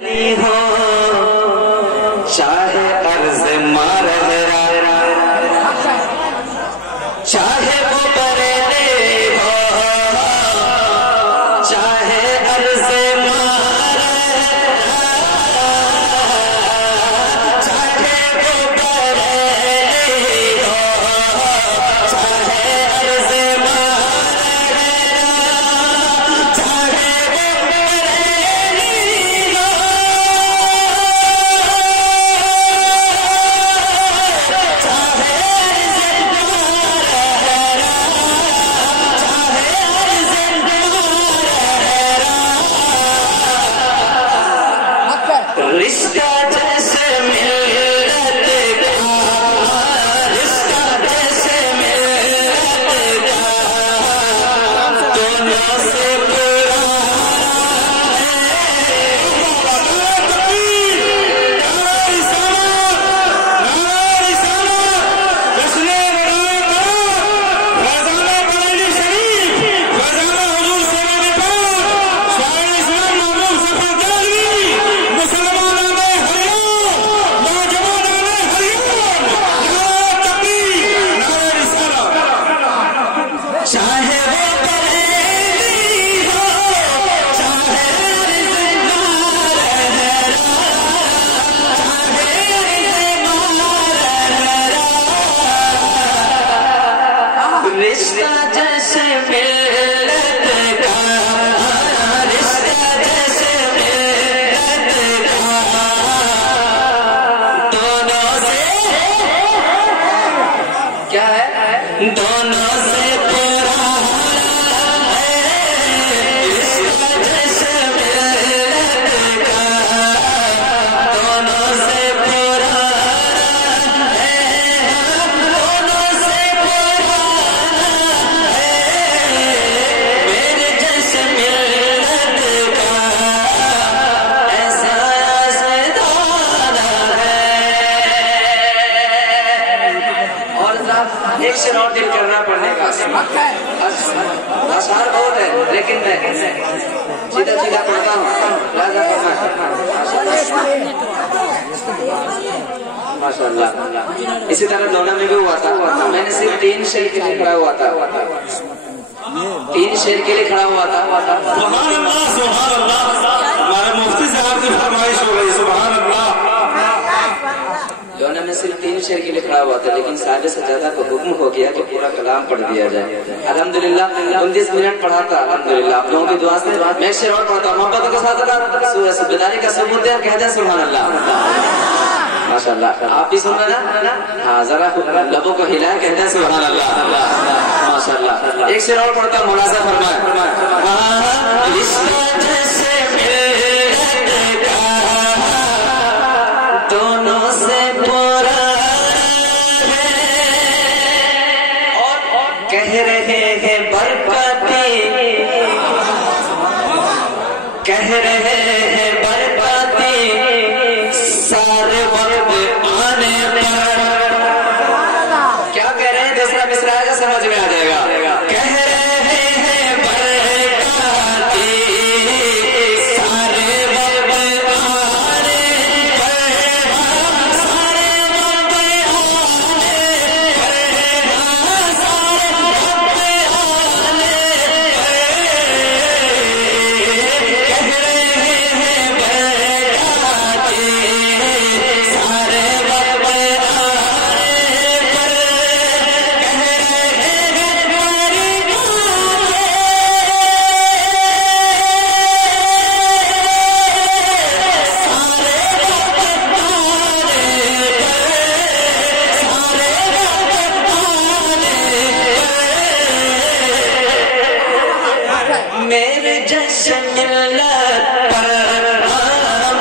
हो चाहे अर्ज मार चाहे वो बरेली हो चाहे अर्ज मार चाहे वो बरेली हो चाहे अर्ज मार चाहे वो रिश्ता जैसे मिलत का रिश्ता जैसे मिलत का दोनों से रिश्ता जैसे मिलत का रिश्ता जैसे मिलत का दोनों से क्या है दोनों से पुराना है रिश्ता जैसे मिलत का दोनों से पुराना है दोनों से एक शेर और दिल करना पड़ने का आसार बहुत है लेकिन मैं सीधा सीधा पढ़ता हूँ माशाल्लाह। इसी तरह दोना में भी हुआ था मैंने सिर्फ 3 शेर के लिए खड़ा हुआ था 3 शेर के लिए खड़ा हुआ था सुभान अल्लाह हमारे मुफ्ती साहब की फरमाइश हो गई सुभान अल्लाह। दोनों में सिर्फ 3 शेर के लिए खड़ा हुआ था लेकिन साहिब सज्जादा को हुक्म हो गया कि पूरा कलाम पढ़ दिया जाए। अल्हम्दुलिल्लाह 29 मिनट पढ़ा था अल्हम्दुलिल्लाह आप लोगों की दुआ से। मैं शेर और पढ़ता हूँ मोहब्बत के साथ सूरह सूबेदारी का सबूत दे कह दे सुभान अल्लाह माशाल्लाह। आप भी सुन रहे ना हाँ जरा लबों को हिलाए कहते हैं सुभान अल्लाह माशाल्लाह। एक शेर और पढ़ता हूँ मुलाजा फरमाए दोनों से कह रहे हैं बरकती कह रहे हैं बरकती सारे वक्त आने पर क्या कह रहे हैं दूसरा मिसरा का समझ में आ जाएगा। कह रहे हैं बरकती सारे वक्त आने पर सारे वक्त मेरे जैसे मिलत पर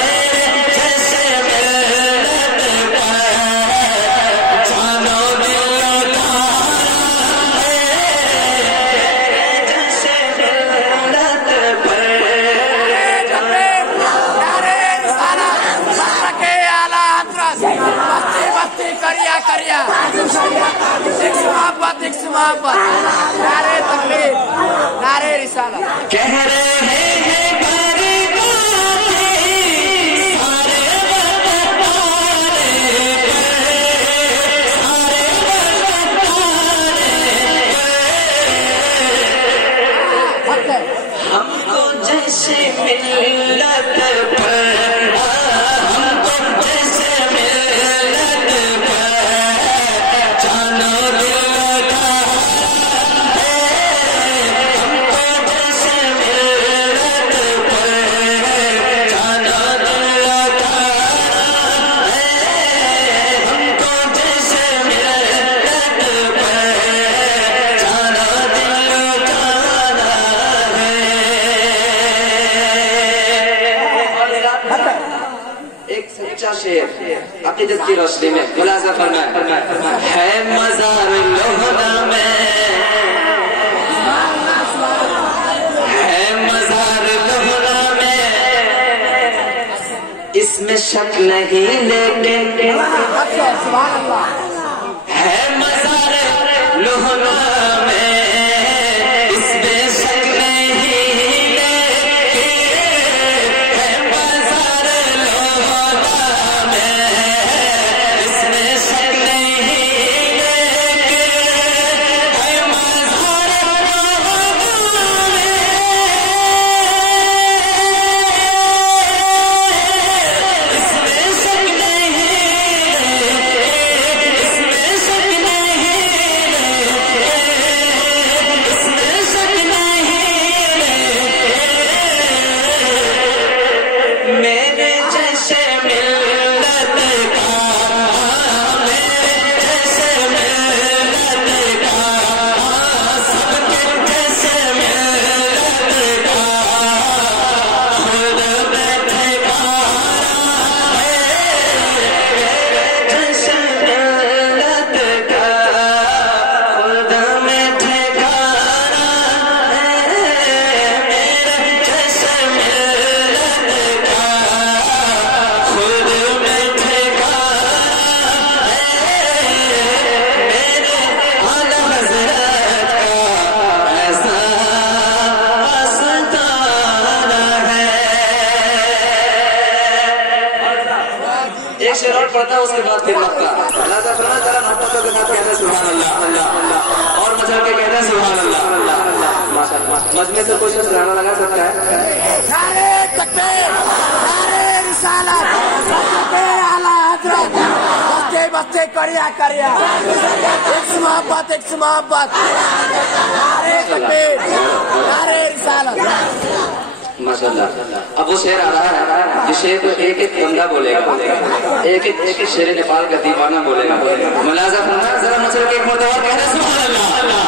मेरे जैसे मिलत पर जानो दिल जैसे मिलत पर करिया करिया नारे तकबीर नारे रिसाला कह रहे हैं एक सच्चा शेर अकीदत की रोशनी में मुलाज़ा फरमाए, है मज़ार लोहना में, है मज़ार लोहना में, इसमें शक नहीं लेकिन है मज़ार लोहना में, इसमें शक नहीं पढ़ता है, उसके बाद फिर मक्का। अल्लाह का फरमान जरा मोहब्बतों के साथ कहते हैं सुभान अल्लाह, और मचल के कहते हैं सुभान अल्लाह। माशाअल्लाह। मजमे से कोई शख्स गाना लगा सकता है? नारे तकबीर, नारे रिसालत, नारे आला हज़रत, बच्चे बच्चे करिया करिया, एक से मोहब्बत, नारे तकबीर, नारे रिसालत। माशाअल्लाह। अब वो शेर आ रहा है, जिस शेर को एक एक बंदा बोलेगा, एक एक शेर नेपाल का दीवाना बोलेगा। मुलाज़ा फरमाए, जरा मचल के एक मरतबा कहना सुभान अल्लाह।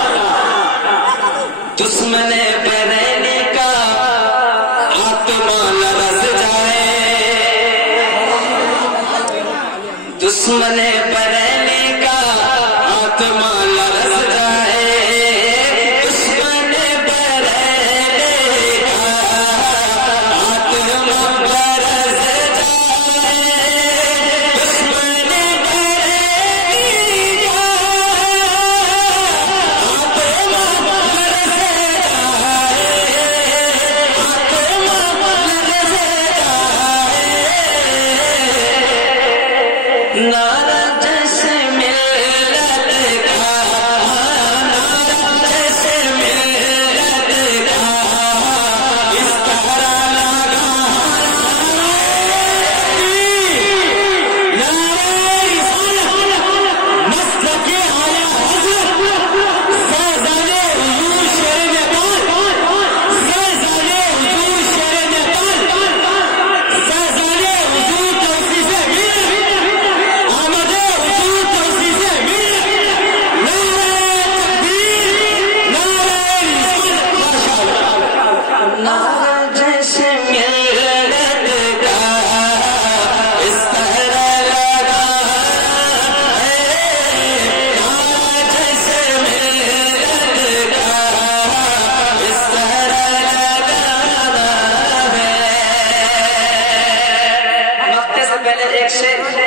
दुश्मने बरेली का आत्मा लरज़ जाए, दुश्मने बरेली का आत्मा लरज़ जाए,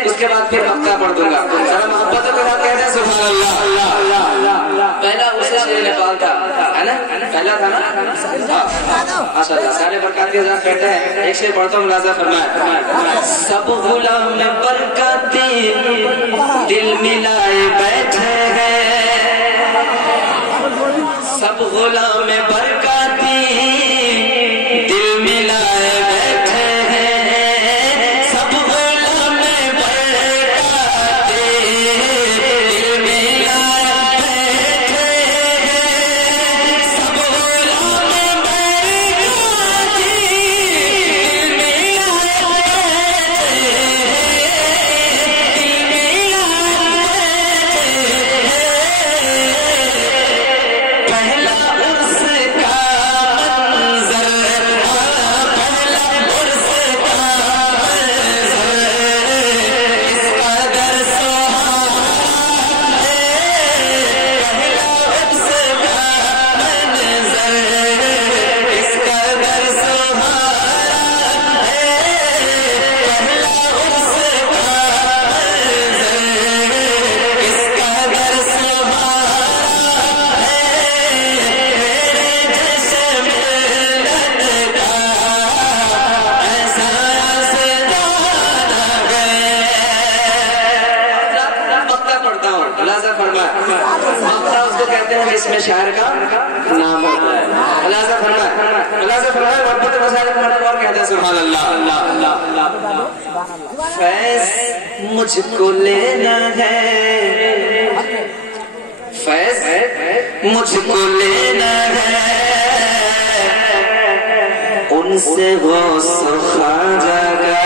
उसके बाद फिर मक्का पढ़ दूंगा। जरा मोहब्बत के साथ कहते हैं सुभान अल्लाह। पहला उसे शेर नेपाल था, है ना? पहला था ना? माशाअल्लाह। सारे बरकती हज़रात कहते हैं, एक शेर पढ़ता हूँ, मुलाज़ा फरमाए। सब गुलाम बरकती दिल मिलाए बैठे हैं, सब गुलाम बरकती दिल मिलाए बैठे हैं, सब गुलाम बरकती दिल मिलाए बैठे हैं, सब गुलाम बरकती दिल मिलाए बैठे हैं, पहला उसका जिसमें शायर का नाम होता है। अल्लाह से फरमाए मोहब्बत को सारे पढ़ने और कहते हैं सुभान अल्लाह। फैज मुझको लेना है, फैज मुझको लेना है, उनसे वो सुखा जागा।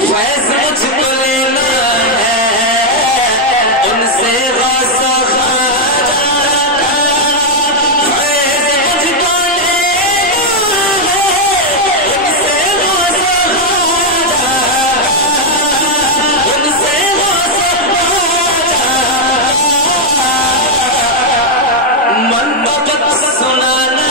फैज मुझको लेना है, उनसे वो सुखा जागा। फैज मुझको लेना है, उनसे वो सुखा जागा, उनसे वो सुखा जागा। मन मोहब्बत सुनाना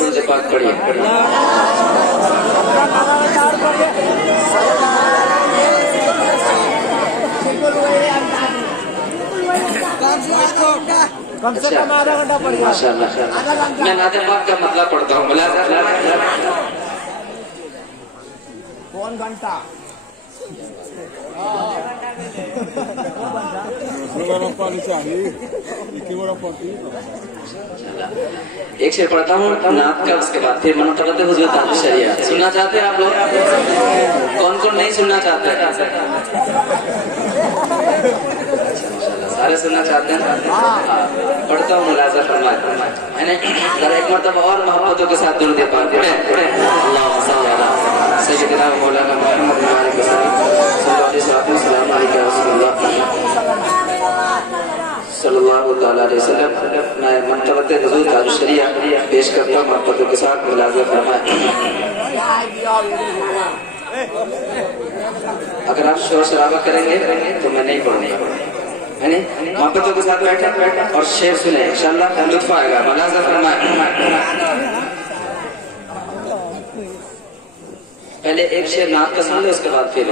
उनसे बात पढ़िए। कम से कम आधा घंटा पढ़िए। माशाअल्लाह। मैं नाते पाक का मतलब पढ़ता हूँ। कौन घंटा एक शेर पढ़ता हूँ नात का, उसके बाद फिर मनतबत हुजूर ताज शरिया। सुनना चाहते हैं आप लोग? कौन कौन नहीं सुनना चाहते? सारे सुनना चाहते हैं। पढ़ता हूँ मुलाजा फरमाए। मैंने एक मरतबा और मोहब्बतों के साथ दुरूद पाक पढ़े। अल्लाहुम्मा सल्ली अला सय्यिदिना व मौलाना मुहम्मद व आलिहि वसल्लम सल्लल्लाहु अलैहि वसल्लम। मैं मनतबत हुजूर ताज शरिया पेश करता हूँ मोहब्बतों के साथ मुलाजा फरमाए। अगर आप शोर शराबा करेंगे तो मैं नहीं पढ़ूंगा। मोहब्बतों के साथ बैठे और शेर सुने, इंशाअल्लाह लुत्फ आएगा। मुलाजा फरमाए। पहले एक शेर नात का सुन ले, उसके बाद फिर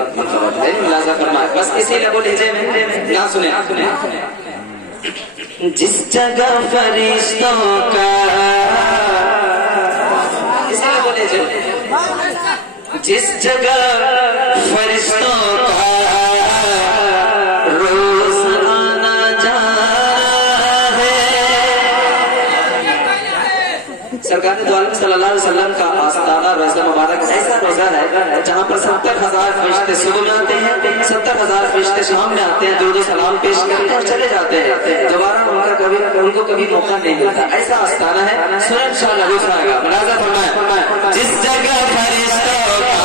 मुलाजा फरमाए। बस इसी लबो लहजे में ना सुने। जिस जगह फरिश्तों का, इसी लबो लहजे, जिस जगह फरिश्तों का सरकार दो आलम सल्लल्लाहु अलैहि वसल्लम का आस्ताना रोज़ा मुबारक ऐसा रोज़ा है जहाँ पर 70,000 फरिश्ते सुबह में आते हैं, 70,000 फरिश्ते शाम में आते हैं, दुरूद सलाम पेश करते हैं और चले जाते हैं। दोबारा उनको कभी मौका नहीं मिलता। ऐसा आस्ताना है। सुन इंशाअल्लाह लुत्फ आएगा। मुलाजा फरमाए। जिस जगह फरिश्तों का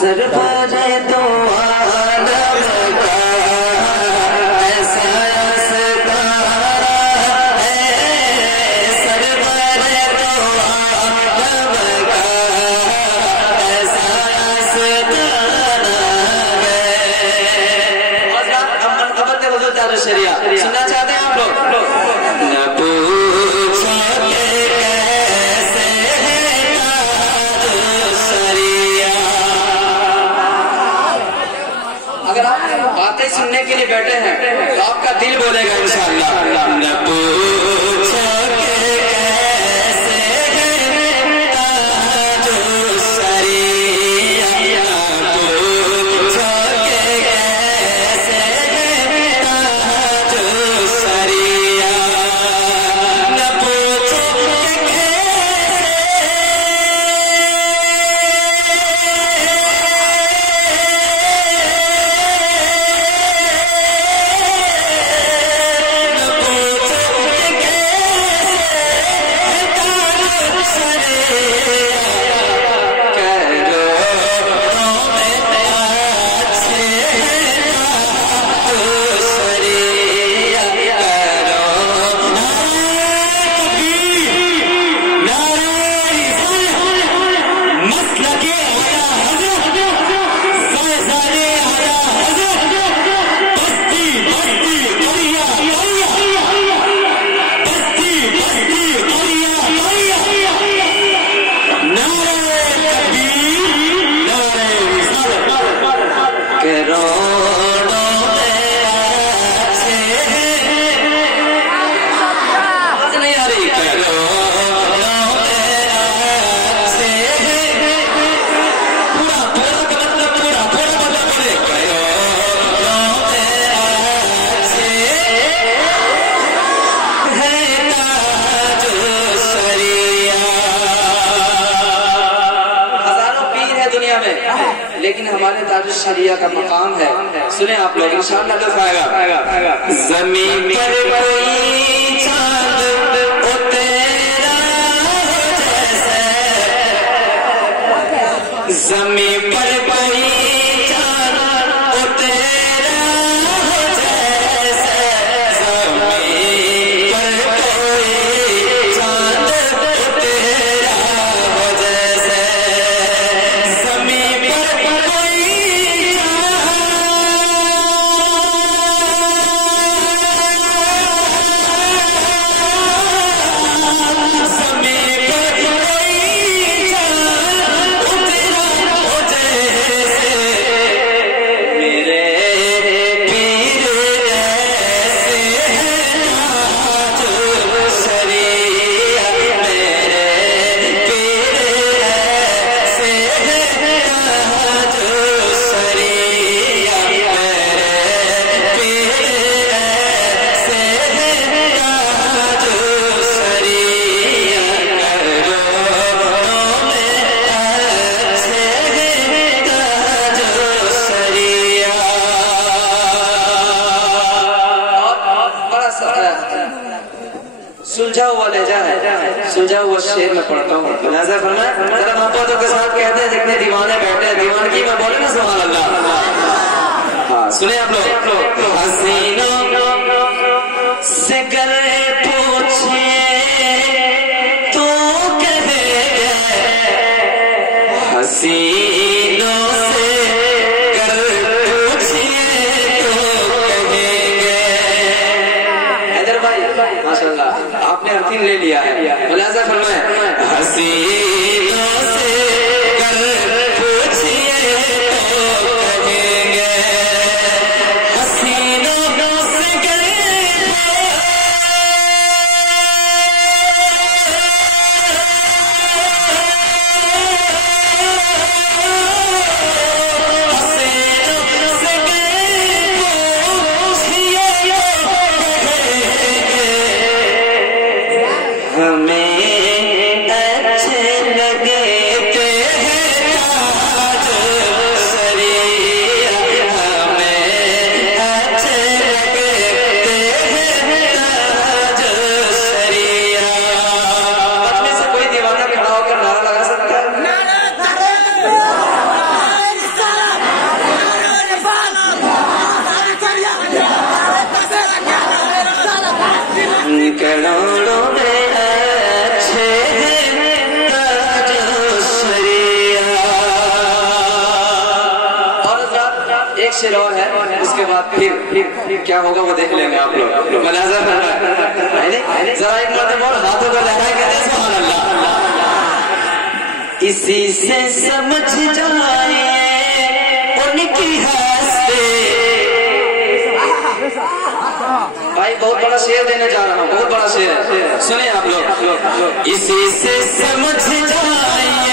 सरवर दो आलम का ऐसा सितारा है, सरवर दो आलम का ऐसा सितारा है। शरिया सुनना चाहते हैं आप लोग? न पूछो कैसे है शरिया। अगर आप बातें सुनने के लिए बैठे हैं तो आपका दिल बोलेगा इंशाअल्लाह। न पूछो कैसे है शरिया, पूछो कैसे लेकिन हमारे ताज शरिया का मकाम है। सुने आप लोग, इंशाअल्लाह लुत्फ आएगा। ज़मीन पर कोई चांद ओ तेरा जैसे, ज़मीन पर कोई चांद ओ तेरा जैसे, ज़मीन पर कोई चांद ओ तेरा जैसे, ज़मीन सुलझा हुआ लहजा है, सुलझा हुआ शेर में पढ़ता हूँ। लिहाजा फरमाया जरा मोहब्बतों के साथ कहते हैं जितने दीवाने बैठे हैं, दीवानगी में बोले ना सुभान अल्लाह। हाँ सुने आप लोग। हसीनों से गले पूछे तो कहे, हसीनों से गले पूछे तो कहेंगे। हैदर भाई माशाल्लाह आपने अर्थिंग ले लिया है। मुलाजा फरमाए हसीनों से कर पूछिए तो कहेंगे, हसीनों से कर हमें अच्छे शेर और है, उसके बाद फिर क्या होगा वो देख लेंगे आप लोग। मनाज़र जरा एक मर्तबा और हाथों को लहरा के दे सुभान अल्लाह। इसी से समझ जाए उनकी हस्ती। भाई बहुत बड़ा शेर देने जा रहा हूँ, बहुत बड़ा शेर है, सुनिए आप लोग। इसी से समझ जाए